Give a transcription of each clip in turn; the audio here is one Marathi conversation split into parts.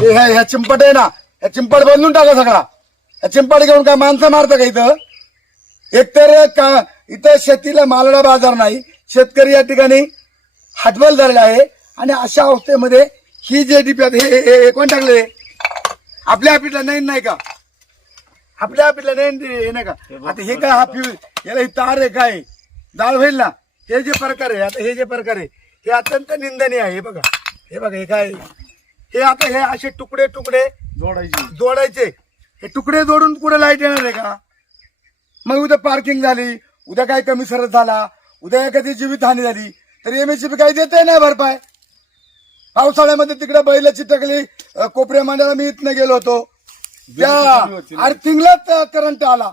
हे ह्या ह्या चिंपट आहे ना. ह्या चिंपट बदलून टाका सगळा. ह्या चिंपट घेऊन काय माणसं मारतं का इथं? एकतर का इथं शेतीला मालडा बाजार नाही. शेतकरी या ठिकाणी हटबल झालेला आहे. आणि अशा अवस्थेमध्ये ही जे डिप्यात हे हे- हे कोण टाकले? आपल्या आपल्याला नाही नाही का? आपल्या आपल्याला नाही हे नाही का? आता हे काय हा फ्यूज याला ही तार आहे काय? जाळ होईल ना? हे जे प्रकार आहे आता हे जे प्रकार आहे हे अत्यंत निंदनीय आहे हे बघा. हे बघा हे काय? हे आता हे असे तुकडे तुकडे जोडायची. जोडायचे. हे तुकडे जोडून पुढे लाइट येणार आहे का? मग उद्या पार्किंग झाली उद्या काय कमी सरत झाला उद्या एखादी जीवितहानी झाली तर एमएससीबी काही देते नाही भरपाय पावसाळ्यामध्ये तिकडे बैल चिटकली अ, कोपऱ्या मांड्याला मी इथनं गेलो होतो. त्या अर्थिंगलाच करंट आला.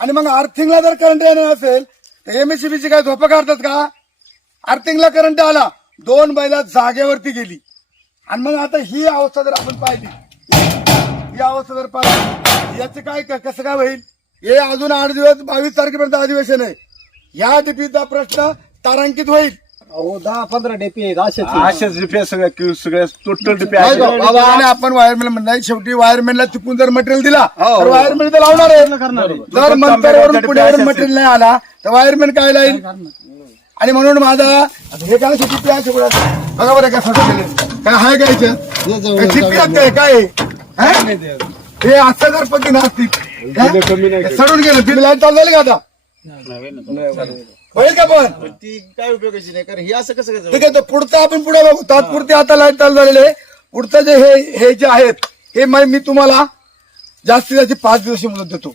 आणि मग अर्थिंगला जर करंट येणार असेल तर एमएससीबीची काय झोपं काढतात का? अर्थिंगला करंट आला. दोन बैला जागेवरती गेली. आणि मग आता ही अवस्था जर आपण पाहिली ही अवस्था जर पाहिली याचं काय क- कसं काय होईल? हे अजून आठ दिवस बावीस तारखेपर्यंत अधिवेशन आहे. या डीपीचा प्रश्न तारांकित होईल. अहो दहा पंधरा डेपी आहेत अशाच अशाच डिप्या सगळ्या क्यू सगळ्या टोटल नाही का? बाबा, आणि आपण वायरमॅन म्हणणार शेवटी वायरमॅनला चुकून जर मटेरियल दिला हो, तर हो. वायरमॅन तर लावणार आहे. करणार आहे. जर मंतरवरून पुण्यावरून मटेरियल नाही आला तर वायरमॅन काय लाईल आणि म्हणून माझा आता हे काय शिपी आहे सगळं? बघा बरं काय फोटो केले काय हाय काय इथं? काय आहेत काय? काय आहे? हा? हे असं जर हा? कमी नाही सडून गेलं ती लाइट चालू झाली का आता? होईल का पण? ती काय उपयोगाची नाही कारण हे असं कसं कसं ठीक आहे तर पुढचं आपण पुढे बघू. तात्पुरते आता लाइट चालू झालेले आहे. पुढचं जे हे हे जे आहेत हे मग मी तुम्हाला जास्तीत जास्त पाच दिवस मुदत देतो.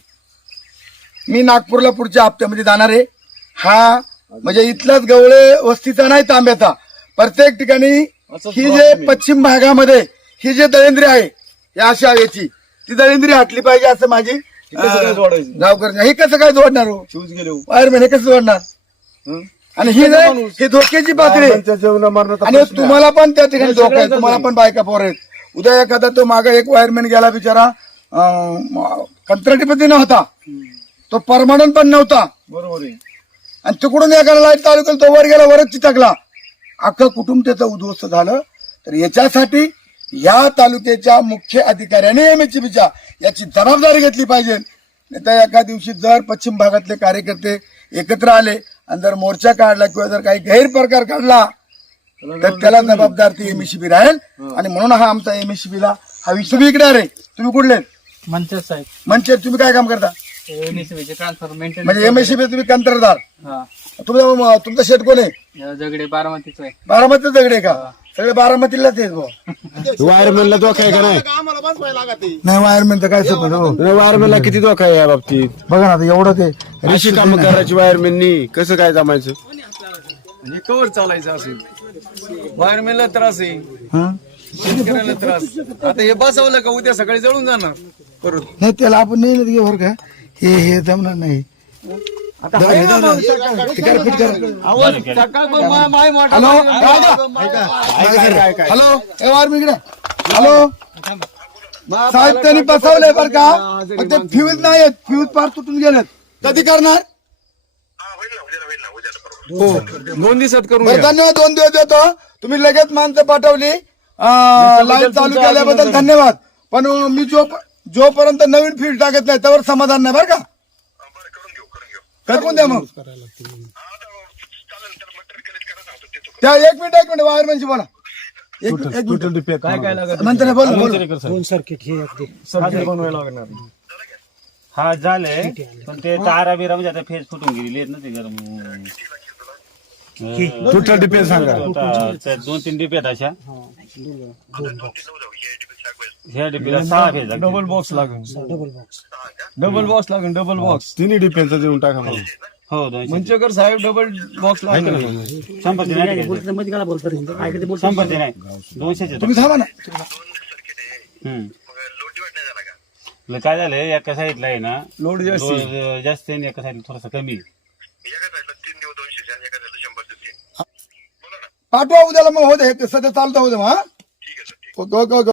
मी नागपूरला पुढच्या हप्त्यामध्ये जाणार आहे. हा म्हणजे इथलाच गवळे वस्तीचा नाही तांब्याचा. प्रत्येक ठिकाणी ही जे पश्चिम भागामध्ये ही जे दळेंद्री आहे या अशा याची ती दळेंद्री हटली पाहिजे असं माझी हे कसं काय जोडणार हो? गेले हो. वायरमॅन हे कसं जोडणार? आणि ही नाही ही धोक्याची पातळी. आणि. तुम्हाला पण त्या ठिकाणी धोका आहे. तुम्हाला पण बायका पोर आहेत. उद्या एखादा तो मागे एक वायरमॅन गेला बिचारा अं, कंत्राटी पद्धतीने होता तो परमानंट पण नव्हता. बरोबर आहे. आणि तिकडून एखादा लाइट चालू केलं तो वर गेला वरच चिटकला अख्खं कुटुंब त्याचं उद्ध्वस्त झालं. तर याच्यासाठी या तालुक्याच्या मुख्य अधिकाऱ्याने एमएचबीच्या याची जबाबदारी घेतली पाहिजे. नाही एका दिवशी जर पश्चिम भागातले कार्यकर्ते एकत्र आले आणि जर मोर्चा काढला किंवा जर काही गैरप्रकार काढला तर त्याला जबाबदार ती एमएससीबी राहील. आणि म्हणून हा आमचा एमएससीबी ला हा विषय इकडे रे. तुम्ही कुठले? मंचर साहेब. म्हणजे तुम्ही काय काम करता? एमएससीबीचे ट्रान्सफर म्हणजे एमएससीबी तुम्ही कंत्राटदार. हा. तुमचा तुमचा शेट कोण आहे? जगडे बारामतीचं आहे. बारामती दगडे का? सगळे बारामतीलाच आहेत भाऊ वायरमॅनला धोका आहे का नाही? आम्हाला बसवायला लागत आहे. नाही वायरमॅन तर काय हो. वायरमॅनला किती धोका आहे या बाबतीत? बघा ना आता एवढं ते अशी कामं करायची वायरमॅननी कसं काय जमायचं? हे कवर चालायचं असेल. वायरमॅनला त्रास आहे. हं? शेतकऱ्याला त्रास. आता हे बसवलं का? उद्या सकाळी जळून जाणार. परत. नाही त्याला आपण नाही ना बरं का? हे हे जमणार नाही बरं, हे जाऊ दे. ते करा, फिट करा. सकाळ पण मा- माय मोठा हॅलो हॅलो ए इकडे हॅलो साहेब त्यांनी बसवलंय बरं का पण ते फ्यूज नाही आहेत फ्यूज पार तुटून गेलेत कधी करणार हो दोन दिवसात करून बरं, घ्या. धन्यवाद दोन दिवस देतो तुम्ही लगेच माणसं पाठवली लाइट चालू केल्याबद्दल धन्यवाद पण अं, मी जो जोपर्यंत नवीन फील्ड टाकत नाही त्यावर समाधान नाही बरं का? करून द्या मग. त्या एक मिनिट एक मिनिट वायरमॅनशी बोला. एक एक मिनिट. काय काय लागत म्हणते ना बोल बोल. सर्किट बनवायला लागणार. हा झालंय पण ते तारा बिरा म्हणजे आता फेस फुटून गेलेली आहेत ना ते गरम. टोटल डिपेंड सांगा. आता दोन तीन डिपे आहेत अशा. ह्या डिपीला सहा फेज डबल बॉक्स लागेल डबल बॉक्स लागेल डबल बॉक्स तिन्ही डिपेंडचा देऊन टाका मग हो दोनशे मंचकर साहेब डबल बॉक्स लागेल संपत्ती नाही संपत्ती नाही दोनशेच तुम्ही थांबा ना हम्म काय झालंय एका साईडला आहे ना लोड जास्त आहे. जास्त आहे आणि एका साईडला थोडासा कमी आहे. पाठवा उद्याला मग होते सध्या चालतं होतं मग हा ओके ओके ओके